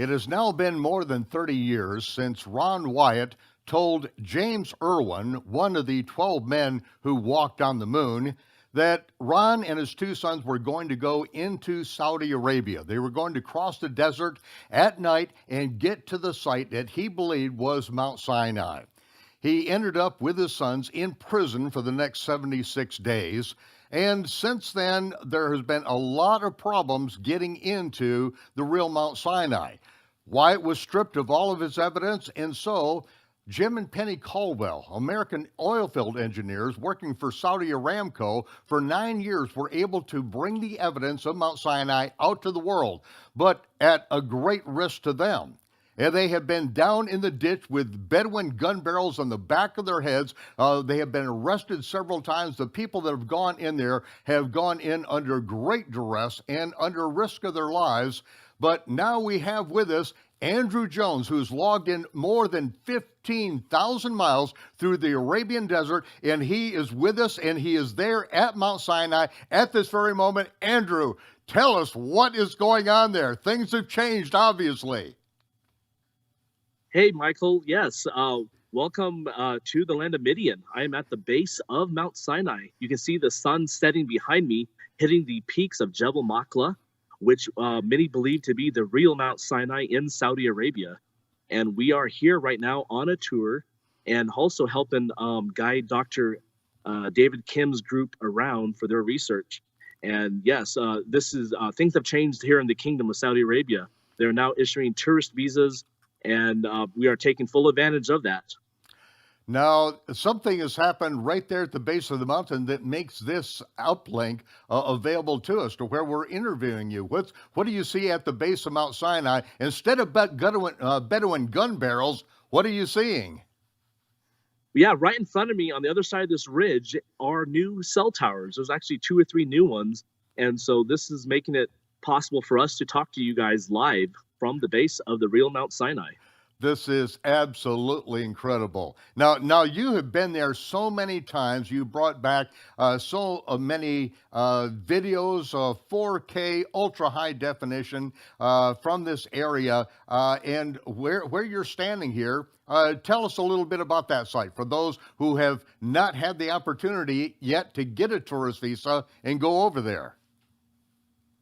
It has now been more than 30 years since Ron Wyatt told James Irwin, one of the 12 men who walked on the moon, that Ron and his two sons were going to go into Saudi Arabia. They were going to cross the desert at night and get to the site that he believed was Mount Sinai. He ended up with his sons in prison for the next 76 days. And since then, there has been a lot of problems getting into the real Mount Sinai. Wyatt was stripped of all of his evidence, and so Jim and Penny Caldwell, American oil field engineers working for Saudi Aramco for 9 years, were able to bring the evidence of Mount Sinai out to the world, but at a great risk to them. And they have been down in the ditch with Bedouin gun barrels on the back of their heads. They have been arrested several times. The people that have gone in there have gone in under great duress and under risk of their lives. But now we have with us Andrew Jones, who's logged in more than 15,000 miles through the Arabian desert, and he is with us, and he is there at Mount Sinai at this very moment. Andrew, tell us what is going on there. Things have changed, obviously. Hey, Michael. Yes. Welcome to the land of Midian. I am at the base of Mount Sinai. You can see the sun setting behind me, hitting the peaks of Jebel Makla, which many believe to be the real Mount Sinai in Saudi Arabia. And we are here right now on a tour and also helping guide Dr. David Kim's group around for their research. And yes, this is things have changed here in the Kingdom of Saudi Arabia. They're now issuing tourist visas, and we are taking full advantage of that. Now, something has happened right there at the base of the mountain that makes this uplink available to us, to where we're interviewing you. What do you see at the base of Mount Sinai? Instead of Bedouin gun barrels, what are you seeing? Yeah, right in front of me on the other side of this ridge are new cell towers. There's actually 2 or 3 new ones. And so this is making it possible for us to talk to you guys live from the base of the real Mount Sinai. This is absolutely incredible. Now you have been there so many times. You brought back so many videos of 4K ultra high definition from this area, and where you're standing here. Tell us a little bit about that site for those who have not had the opportunity yet to get a tourist visa and go over there.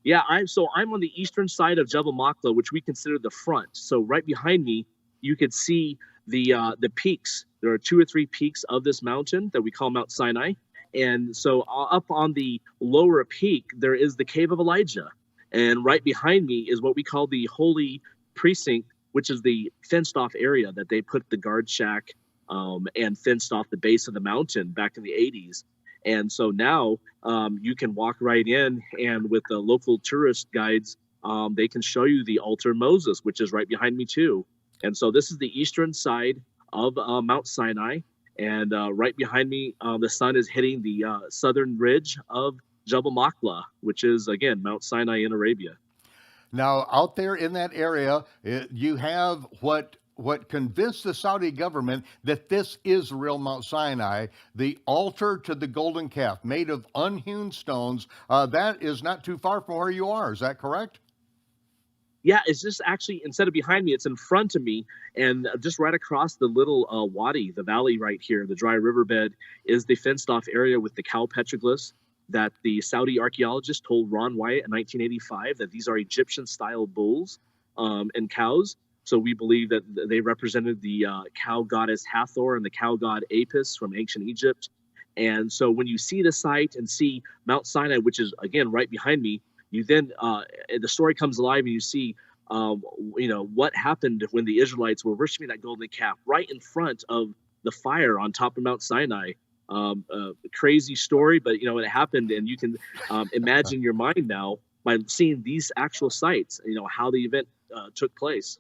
Yeah, I'm on the eastern side of Jebel Makla, which we consider the front. So right behind me, you could see the peaks. There are 2 or 3 peaks of this mountain that we call Mount Sinai. And so up on the lower peak, there is the Cave of Elijah. And right behind me is what we call the Holy Precinct, which is the fenced off area that they put the guard shack and fenced off the base of the mountain back in the 80s. And so now you can walk right in, and with the local tourist guides, they can show you the altar of Moses, which is right behind me too. And so this is the eastern side of Mount Sinai. And right behind me, the sun is hitting the southern ridge of Jebel Makla, which is, again, Mount Sinai in Arabia. Now, out there in that area, you have what convinced the Saudi government that this is real Mount Sinai, the altar to the golden calf made of unhewn stones. That is not too far from where you are. Is that correct? Yeah, it's just actually, instead of behind me, it's in front of me. And just right across the little wadi, the valley right here, the dry riverbed, is the fenced off area with the cow petroglyphs that the Saudi archaeologist told Ron Wyatt in 1985 that these are Egyptian-style bulls and cows. So we believe that they represented the cow goddess Hathor and the cow god Apis from ancient Egypt. And so when you see the site and see Mount Sinai, which is, again, right behind me, you then, the story comes alive and you see, what happened when the Israelites were worshiping that golden calf right in front of the fire on top of Mount Sinai. Crazy story, but, it happened, and you can imagine your mind now by seeing these actual sites, how the event took place.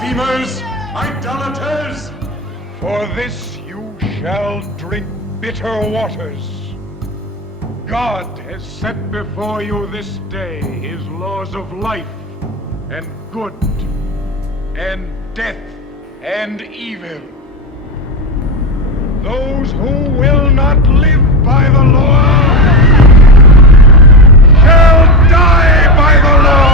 blasphemers, idolaters! For this you shall drink bitter waters. God has set before you this day his laws of life and good and death and evil. Those who will not live by the law shall die by the law.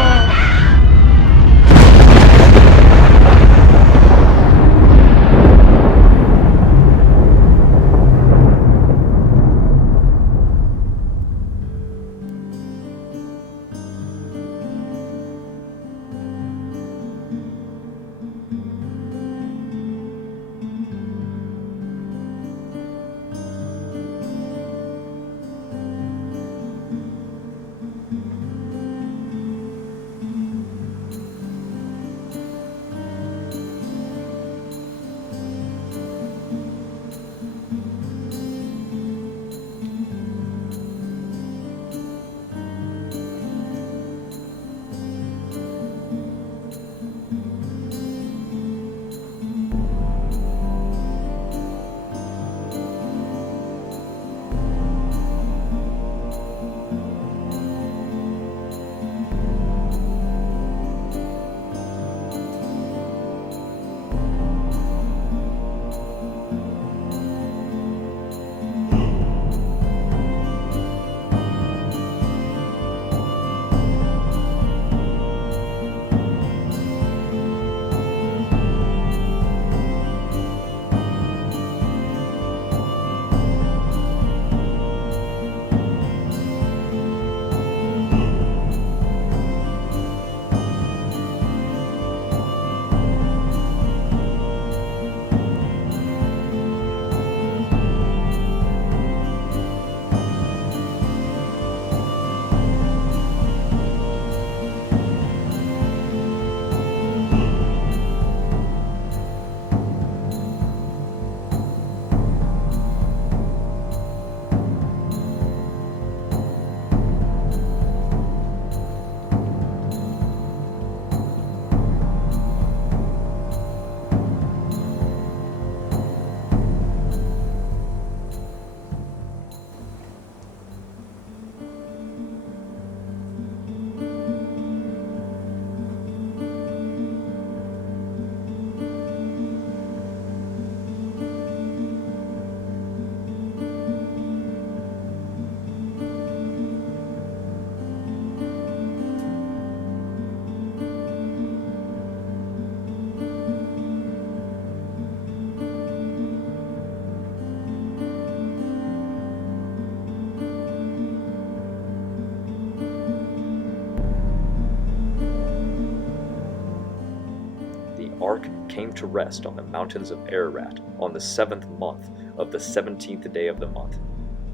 ark came to rest on the mountains of Ararat on the 7th month of the 17th day of the month,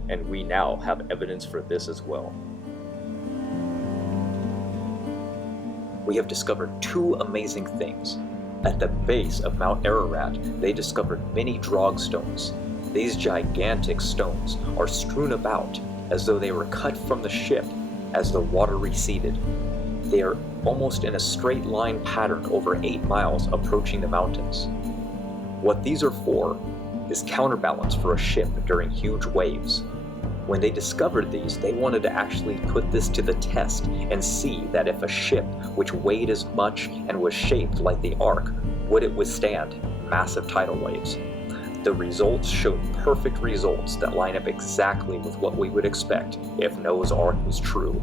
and we now have evidence for this as well. We have discovered two amazing things. At the base of Mount Ararat, they discovered many drogstones. These gigantic stones are strewn about as though they were cut from the ship as the water receded. They are almost in a straight line pattern over 8 miles approaching the mountains. What these are for is counterbalance for a ship during huge waves. When they discovered these, they wanted to actually put this to the test and see that if a ship which weighed as much and was shaped like the Ark, would it withstand massive tidal waves. The results showed perfect results that line up exactly with what we would expect if Noah's Ark was true.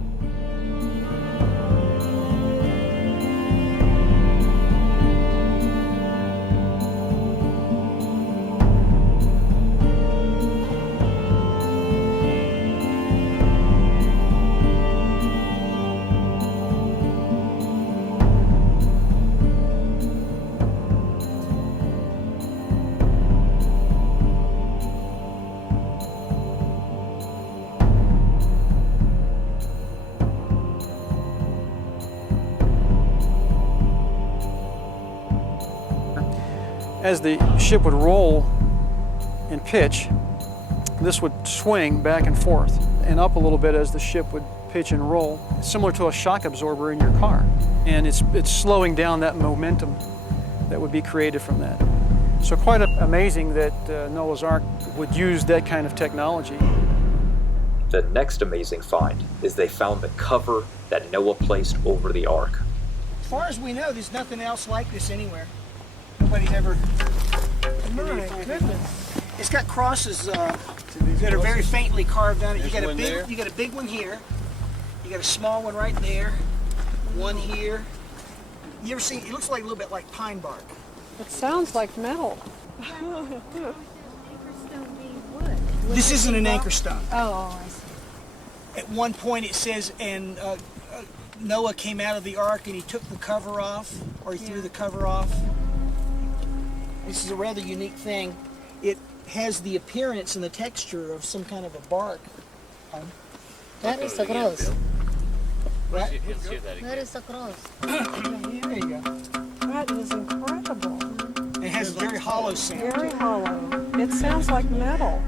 As the ship would roll and pitch, this would swing back and forth and up a little bit as the ship would pitch and roll, similar to a shock absorber in your car. And it's slowing down that momentum that would be created from that. So quite amazing that Noah's Ark would use that kind of technology. The next amazing find is they found the cover that Noah placed over the ark. As far as we know, there's nothing else like this anywhere. Nobody's ever. My goodness! It's got crosses that are very faintly carved on it. You got a big one here. You got a small one right there. One here. You ever see? It looks like a little bit like pine bark. It sounds like metal. This isn't an anchor stone. Oh, I see. At one point it says, and Noah came out of the ark and he took the cover off, or he threw the cover off. This is a rather unique thing. It has the appearance and the texture of some kind of a bark. That is the cross. What? That is the cross. There you go. That is incredible. It has a very hollow sound. Very hollow. It sounds like metal.